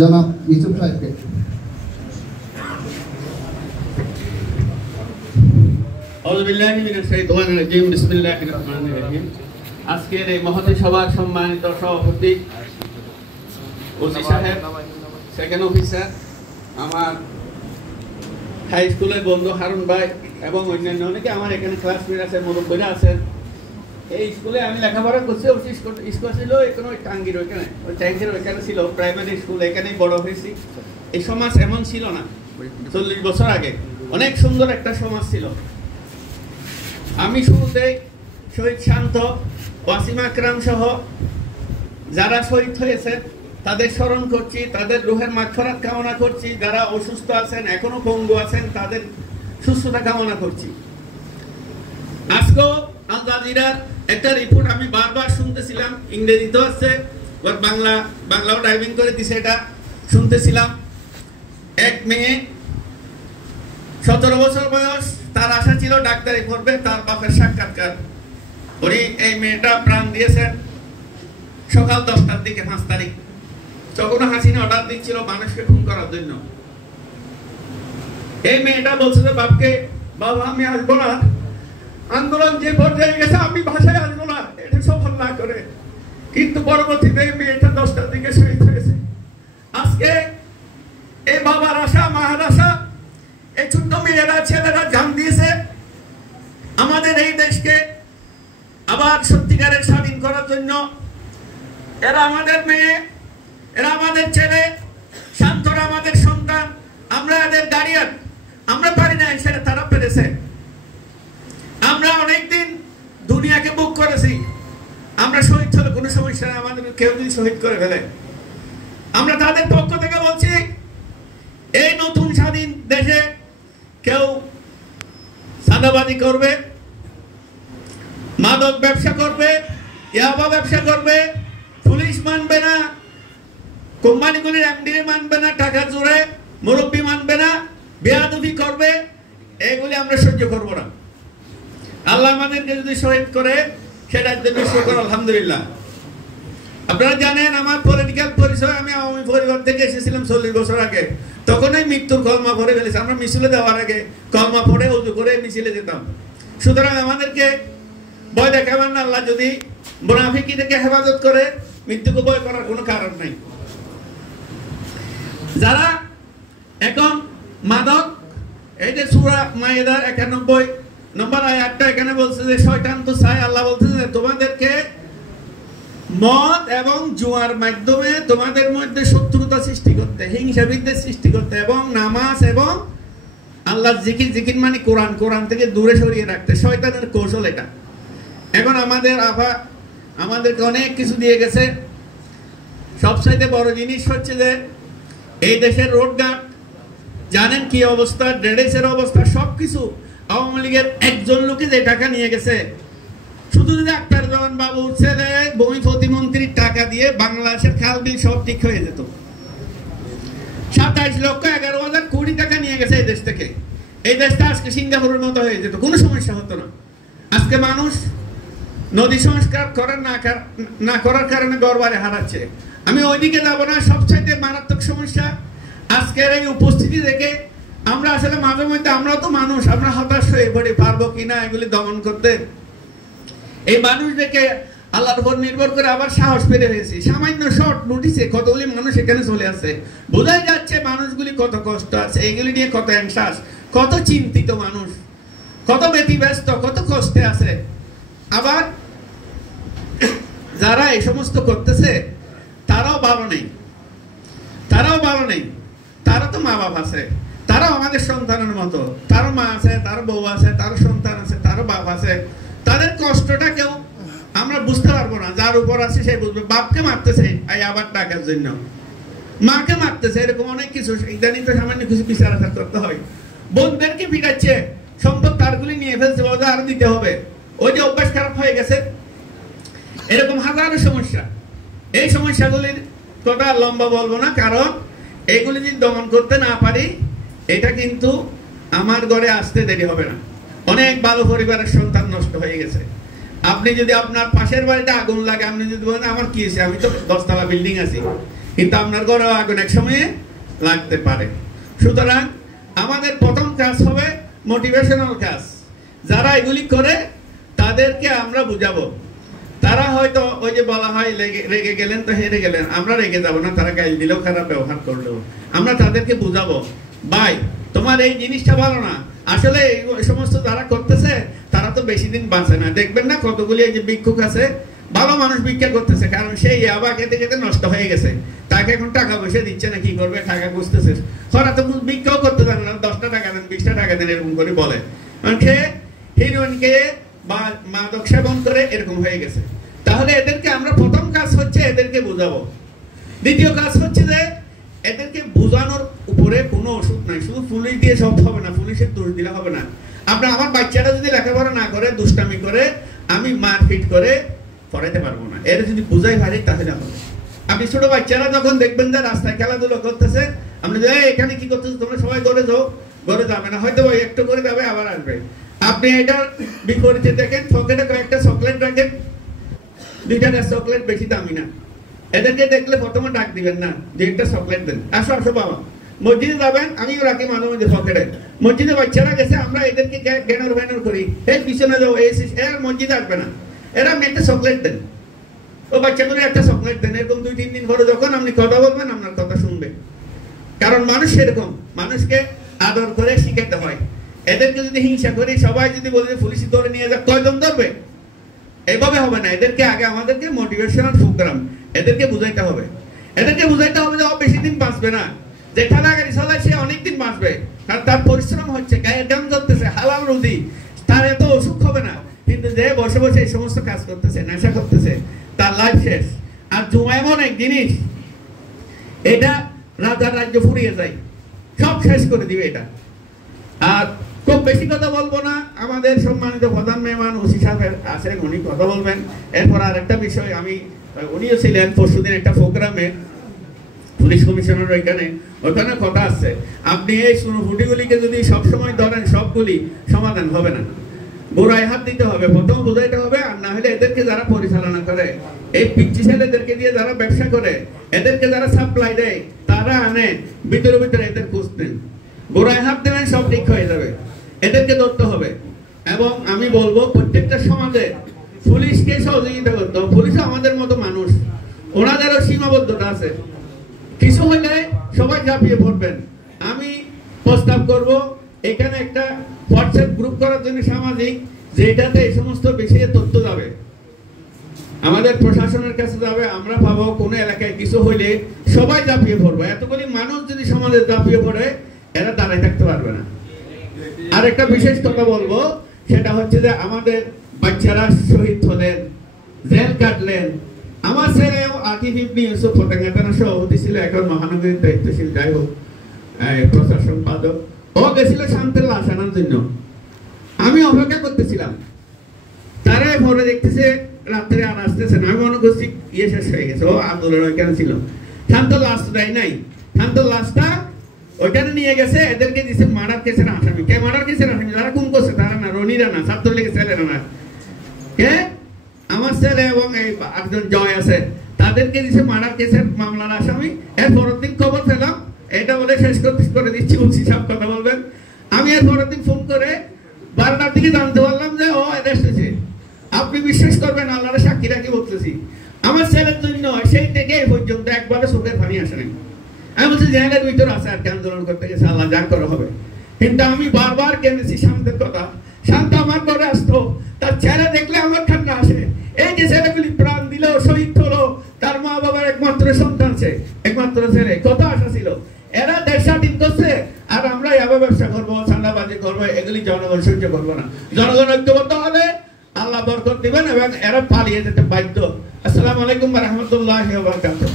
জনাব ইউসুফ সাহেবকে। আজকের এই মহতী সভার সম্মানিত সভাপতি ওসি সাহেব, সেকেন্ড অফিসার, আমার হাই স্কুলের বন্ধু হারুন ভাই এবং অন্যান্য অনেকে আমার এখানে ক্লাসমেট আছে, মুরব্বীরা আছেন। এই স্কুলে আমি লেখাপড়া করছি। স্কুল ছিল এখানে ওই টাঙ্গির ওইখানে, ওই ট্যাঙ্কির ওইখানে ছিল প্রাইমারি স্কুল, এখানেই বড় হয়েছি। এই সমাজ এমন ছিল না 40 বছর আগে, অনেক সুন্দর একটা সমাজ ছিল। আমি শুরুতে শহীদ শান্ত, ওয়াসিম আকরাম সহ যারা শহীদ হয়েছে তাদের স্মরণ করছি, তাদের রুহের মাগফিরাত কামনা করছি। যারা অসুস্থ আছেন, এখনো পঙ্গু আছেন, তাদের সুস্থতা কামনা করছি। আজকেও আল জাজিরার একটা রিপোর্ট আমি বারবার শুনতেছিলাম, ইংরেজিতেও আছে, বাংলাও টাইপিং করে দিছে, এটা শুনতেছিলাম। এক মেয়ে 17 বছর বয়স, তার আশা ছিল ডাক্তারি পড়বে, তার বাপের সাক্ষাৎকার। উনি এই মেয়েটা প্রাণ দিয়েছেন সকাল 10টার দিকে, 5 তারিখ। তখন হাসিনা অর্ডার দিচ্ছিল মানুষকে খুন করার জন্য। এই মেয়েটা বলছে যে বাপকে, বাবা আমি আসবো না, আন্দোলন যে পর্যায়ে গেছে আমি ভাষায় আসবো না, এটা সফল না করে। কিন্তু পরবর্তীতে এই মেয়েটা 10টার দিকে শহীদ হয়েছে। আজকে এই বাবার আশা, মায়ের আশা, এই ছোট্ট মেয়েরা, ছেলেরা জান দিয়েছে আমাদের এই দেশকে আবার সত্যিকারের স্বাধীন করার জন্য। এরা আমাদের মেয়ে, এরা আমাদের ছেলে, শান্তরা আমাদের সন্তান, আমরা এদের গার্ডিয়ান। আমরা পারি না, সেটা তারা পেরেছে। আমরা অনেকদিন দুনিয়াকে বুক করেছি। আমরা শহীদ হলে কোনো সমস্যা নেই, আমাদের কেউ যদি শহীদ করে ফেলে। আমরা তাদের পক্ষ থেকে বলছি, এই নতুন স্বাধীন দেশে কেউ চাঁদাবাজি করবে, মাদক ব্যবসা করবে, ইয়াবা ব্যবসা করবে, পুলিশ মানবে না, কোম্পানিগুলির এমডি মানবে না, টাকা জোরে মুরব্বী মানবে না, বেয়াদবি করবে, এগুলি আমরা সহ্য করব না। আল্লাহ আমাদেরকে যদি শহীদ করে, সেটার জন্য শুকর আলহামদুলিল্লাহ। আপনারা জানেন আমার পলিটিক্যাল পরিচয়, আমি আওয়ামী পরিবার থেকে এসেছিলাম 40 বছর আগে। তখনই মৃত্যুর কলমা পড়ে ফেলেছি। আমরা মিছিলে দেওয়ার আগে কলমা পড়ে উজু করে মিছিলে যেতাম। সুতরাং আমাদেরকে ভয় দেখাবেন না। আল্লাহ যদি মুনাফিকি থেকে হেফাজত করে, মৃত্যুকে ভয় করার কোনো কারণ নাই। যারা এখন মাদক, এই যে সূরা মায়েদার 91 নম্বর আয়াতটা এখানে বলছে যে শয়তান তো চায়, আল্লাহ বলছে যে তোমাদেরকে মদ এবং জুয়ার মাধ্যমে তোমাদের মধ্যে শত্রুতা সৃষ্টি করতে, হিংসা বিদ্বেষ সৃষ্টি করতে, এবং নামাজ এবং আল্লাহর জিকির মানে কোরআন থেকে দূরে সরিয়ে রাখতে। শয়তানের কৌশল এটা। এখন আমাদের আফা আমাদেরকে অনেক কিছু দিয়ে গেছে। সবচাইতে বড় জিনিস হচ্ছে যে এই দেশের রোডঘাট জানেন কি অবস্থা, ড্রেনেজের অবস্থা, সবকিছু আওয়ামী লীগের একজন লোকে যে টাকা নিয়ে গেছে। শুধু যদি আখতারুজ্জামান বাবুর ছেলে ভূমি প্রতিমন্ত্রীর টাকা দিয়ে বাংলাদেশের খাল বিল সব ঠিক হয়ে যেত। 27,11,000 কোটি টাকা নিয়ে গেছে এই দেশ থেকে। এই দেশটা আজকে সিঙ্গাপুরের মতো হয়ে যেত, কোনো সমস্যা হতো না। আজকে মানুষ নদী সংস্কার না করার কারণে গড়বাড়ি হারাচ্ছে। আমি ওইদিকে যাবো না। সবচাইতে মারাত্মক সমস্যা আজকের এই উপস্থিতি দেখে আমরা আসলে মাঝে মধ্যে, আমরা তো মানুষ, আমরা হতাশ হয়ে পড়ি, পারবো কিনা এগুলি দমন করতে। এই মানুষ দেখে আল্লাহর উপর নির্ভর করে আবার সাহস পেতে হয়েছি। সামান্য শর্ট নোটিসে কতগুলি মানুষ এখানে চলে আসে, বোঝাই যাচ্ছে মানুষগুলি কত কষ্ট আছে, এইগুলি নিয়ে কত অ্যাংশাস, কত চিন্তিত মানুষ, কত ব্যতিব্যস্ত, কত কষ্টে আছে। আবার যারা এই সমস্ত করতেছে তারাও ভালো নেই, তারা তো মা বাপ আছে, তারাও আমাদের সন্তানের মতো, তারও মা আছে, তারও বউ আছে, তারও সন্তান আছে, তারও বাপ আছে। তাদের কষ্টটা কেউ আমরা বুঝতে পারবো না, যার উপর আছে সে বুঝবে। বাপকে মারতেছে আবার টাকার জন্য, মাকে মারতেছে, এরকম অনেক কিছু। ইদানিং তো সামান্য কিছু বিচার আচার করতে হয়। বোনদেরকে পিটাচ্ছে, সম্পদ তারগুলি নিয়ে ফেলছে, ওদের আরো দিতে হবে, ওই যে অভ্যাস খারাপ হয়ে গেছে। এরকম হাজারো সমস্যা। এই সমস্যাগুলির কথা লম্বা বলবো না, কারণ এইগুলি যদি দমন করতে না পারি, এটা কিন্তু আমার ঘরে আসতে দেরি হবে না। অনেক ভালো পরিবারের সন্তান নষ্ট হয়ে গেছে। আপনি যদি আপনার পাশের বাড়িতে আগুন লাগে, আপনি যদি বলেন আমার কি হয়েছে, আমি তো 10 তলা বিল্ডিং আছি, কিন্তু আপনার ঘরেও আগুন এক সময়ে লাগতে পারে। সুতরাং আমাদের প্রথম কাজ হবে মোটিভেশনাল কাজ। যারা এগুলি করে তাদেরকে আমরা বুঝাবো। তারা হয়তো ওই যে বলা হয় রেগে গেলেন তো হেরে গেলেন, আমরা রেগে যাবো না, তারা গাইল দিলেও খারাপ ব্যবহার করলেও আমরা তাদেরকে বুঝাবো, ভাই তোমার এই জিনিসটা ভালো না। আসলে এই সমস্ত যারা করতেছে তারা তো বেশি দিন বাঁচে না। দেখবেন না কতগুলি এই যে ভিক্ষুক আছে, ভালো মানুষ ভিক্ষা করতেছে, কারণ সেই আবার খেতে খেতে নষ্ট হয়ে গেছে, তাকে এখন টাকা পয়সা দিচ্ছে না, কি করবে, টাকা খুঁজতেছে। ওরা তো ভিক্ষাও করতে জানে না, 10টা টাকা দেন 20টা টাকা দেন এরকম করে বলে, খেয়ে হিরোইন খেয়ে বা মাদক সেবন করে এরকম হয়ে গেছে। তাহলে এদেরকে আমরা প্রথম কাজ হচ্ছে এদেরকে বোঝাবো। দ্বিতীয় কাজ হচ্ছে যে এদেরকে বোঝানোর উপরে কোনো ওষুধ নাই। শুধু পুলিশ দিয়ে সব হবে না, পুলিশের দোষ দিলে হবে না। আপনার আমার বাচ্চাটা যদি লেখাপড়া না করে, দুষ্টামি করে, আমি মারপিট করে পড়াইতে পারবো না। এর যদি বুঝাই পারি তাহলে হবে। আপনি ছোট বাচ্চারা যখন দেখবেন যে রাস্তায় খেলাধুলো করতেছে, আপনি যে এখানে কি করতেছো, তোমরা সবাই ঘরে যাও, ঘরে যাবে না, হয়তো ওই একটু করে যাবে আবার আসবে। আপনি এটার বিপরীতে দেখেন, পকেটে কয়েকটা চকলেট রাখেন, 2টা চকলেট বেশি দামি না। এদেরকে দেখলে প্রথমে ডাক দিবেন না যে একটা চকলেট দেন, আসো আসো বাবা। মসজিদে যাবেন, আমিও রাখি মাঝে মাঝে পকেটে। মসজিদে বাচ্চারা গেছে, আমরা এদেরকে জ্ঞানর ভ্যানর করি, এই পিছনে যাও, এই এরা মসজিদে আসবে না, এরা আপনি একটা চকলেট দেন, ও বাচ্চাগুলো একটা চকলেট দেন। এরকম 2-3 দিন পরে যখন আপনি কথা বলবেন, আপনার কথা শুনবে। কারণ মানুষ এরকম, মানুষকে আদর করে শিখাতে হয়। এদেরকে যদি হিংসা করি, সবাই যদি বলে পুলিশ ধরে নিয়ে যাক, কয়জন ধরবে? এইভাবে হবে না। এদেরকে আগে আমাদেরকে মোটিভেশনাল প্রোগ্রাম এদেরকে বুঝাইতে হবে। এদেরকে বুঝাইতে হবে যে ও বেশি দিন বাঁচবে না, যে ঠেলা গাড়ি চালায় সে অনেক দিন বাঁচবে, কারণ তার পরিশ্রম হচ্ছে, গায়ের দাম ধরতেছে, হালাল রুজি, তার এত অসুখ হবে না। কিন্তু যে বসে বসে এই সমস্ত কাজ করতেছে, নেশা করতেছে, তার লাইফ শেষ। আর জুয়া এমন এক জিনিস, এটা রাজার রাজ্য ফুরিয়ে যায়, সব শেষ করে দিবে এটা। আর খুব বেশি কথা বলবো না, আমাদের সম্মানিত প্রধান মেহমান ওসি সাহেব আছেন, উনি কথা বলবেন। এরপর আর একটা বিষয়, উনিও ছিলেন পরশুদিন একটা প্রোগ্রামে, পুলিশ কমিশনার ওইখানে কথা আছে। আপনি এই হুটিগুলিকে যদি সবসময় ধরেন, সবগুলি সমাধান হবে না, গোড়ায় হাত দিতে হবে, প্রথম বুঝাইতে হবে। আর না হলে এদেরকে যারা পরিচালনা করে, এই পিচ্ছি ছেলেদেরকে দিয়ে যারা ব্যবসা করে, এদেরকে যারা সাপ্লাই দেয়, তারা আনে ভিতরে ভিতরে এদের খোঁজ নেন, গোড়ায় হাত দেবেন, সব ঠিক হয়ে যাবে। এদেরকে ধরতে হবে। এবং আমি বলবো প্রত্যেকটা সমাজে পুলিশকে সহযোগিতা করতে হবে। পুলিশও আমাদের মতো মানুষ, ওনাদেরও সীমাবদ্ধতা আছে। কিছু হলে সবাই ঝাঁপিয়ে পড়বেন। আমি প্রস্তাব করব এখানে একটা হোয়াটসঅ্যাপ গ্রুপ করার জন্য সামাজিক, যেটাতে এই সমস্ত বিষয়ে তথ্য যাবে, আমাদের প্রশাসনের কাছে যাবে, আমরা পাবো। কোনো এলাকায় কিছু হইলে সবাই ঝাঁপিয়ে পড়বো। এতগুলি মানুষ যদি সমাজে ঝাঁপিয়ে পড়ে, এরা দাঁড়ায় থাকতে পারবে না। আর একটা বিশেষ কথা বলবো, সেটা হচ্ছে যে আমাদের বাচ্চারা শহীদ হলেন, জেল কাটলেন। আমার ছেলে আকিব ইবনে ইউসুফ পতেঙ্গা থানার সভাপতি ছিল, এখন মহানগরীর দায়িত্বশীল, যাই হোক প্রশাসন সম্পাদক। ও গেছিল শান্তির লাশ আনার জন্য, আমি অপেক্ষা করতেছিলাম। তারা ভোরে দেখতেছে রাত্রে আর আসতেছে না, আমি মনে করছি ইয়ে শেষ হয়ে গেছে, ও আন্দোলন ওইখানে ছিল। শান্তর লাশ দেয় নাই, শান্তর লাশটা ওইখানে নিয়ে গেছে, এদেরকে দিচ্ছে মার্ডার কেসের আসামি। কে মার্ডার কেসের আসামি? যারা খুন করছে তারা না, রনিরা না, ছাত্রলীগের ছেলেরা না, কে আমার ছেলে এবং এই একজন জয় আছে, তাদেরকে দিচ্ছে মার্ডার কেসের মামলার আসামি। এর পরের দিন খবর পেলাম, এটা বলে শেষ করে দিচ্ছি, ওসি সাহেব কথা বলবেন। আমি এর পরের দিন ফোন করে 12টার দিকে জানতে পারলাম যে ও অ্যারেস্ট হয়েছে। আপনি বিশ্বাস করবেন, আল্লাহর সাক্ষী রাখি বলতেছি, আমার ছেলের জন্য সেই থেকে এই পর্যন্ত একবারে চোখের পানি আসে নাই। আমি বলছি জেলের ভিতর আছে, আর আন্দোলন করতে গেছে, আল্লাহ যা করা হবে। কিন্তু আমি বারবার কেঁদেছি শান্তের কথা। শান্ত আমার ঘরে আসতো, তার ছেলে দেখলে আমার ঠান্ডা আসে। এই যে ছেলেগুলি প্রাণ দিল, শহীদ হলো, তার মা বাবার একমাত্র সন্তান, একমাত্র ছেলে, কত আশা ছিল। এরা দেশ স্বাধীন করছে, আর আমরা এভাবে ব্যবসা করবো, চাঁদাবাজি করবো, এগুলি জনগণ সহ্য করবো না। জনগণ ঐক্যবদ্ধ হলে আল্লাহ বরকত দিবেন এবং এরা পালিয়ে যেতে বাধ্য। আসসালামু আলাইকুম ওয়া রাহমাতুল্লাহি ওয়া বারাকাতুহু।